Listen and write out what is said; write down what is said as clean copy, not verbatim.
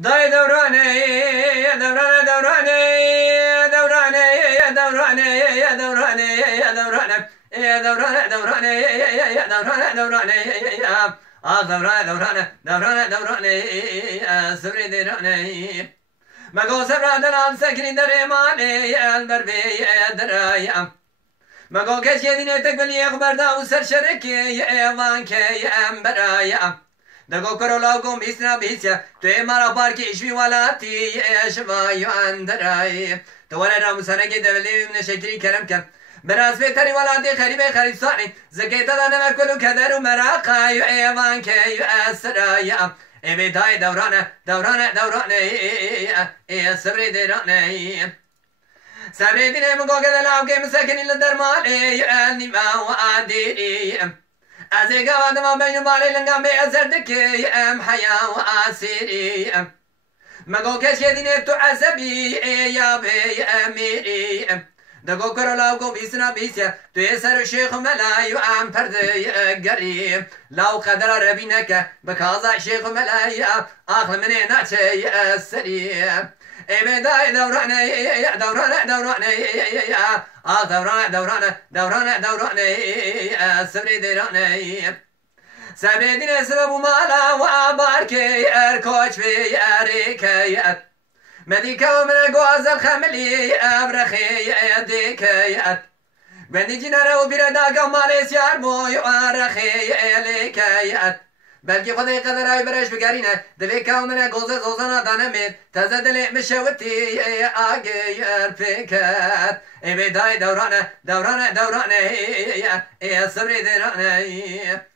دای دورانه دورانه دورانه دورانه دورانه دورانه دورانه دورانه دورانه دورانه دورانه دورانه دورانه دورانه دورانه سبري دورانه مگو سبرادن سکری در مانه البر بی درایم مگو کش یدینه تقبلی اخبار دا و سر شرکی ایوان که برایم دگو کرولا گم بیسنا بیسیا توی مارا پارکی اشوی والاتی اشوایو اندرای تو ولا رامو سنگی دولی من شکری کرم کم براز بهتری والاتی خریب خریبستانی زکیت دانم کلو کدر و مراقای ایوان که اسرایم ای بیتای دورانه دورانه دورانه ای صبری دیرانه صبری دینه مگو که دلاو که مسکنی لدرمان ای نیما و آدیریم از قواد ما بين بالي لنقام بأزردك يا حيا وآسيري مقو كشيدين تو عزبي يا بي أميري دقو كرو لو بيسنا بيسيا تو يسر الشيخ ملاي وعم فرد قريب لو قدر ربينك بكازا شيخ ملاي آخر من ناتشي السريب بداية دورانة دورانة دورانة دورانة دورانة دورانة دورانة سبري دورانة سبري دين سبب مالا واباركي اركوش في اريكيات مديكا ومن القواز الخملي ابرخي يديكيات بندي جنارة وبرداقا وماليسيار مو يوارخي اليكيات بلکه خدای قدر های برش بگرینه دوی کامنه گوزه زوزانا دانمید تازه دلی مشوتی آگیر فکر ای بیدای دورانه دورانه دورانه ای صبری دیرانه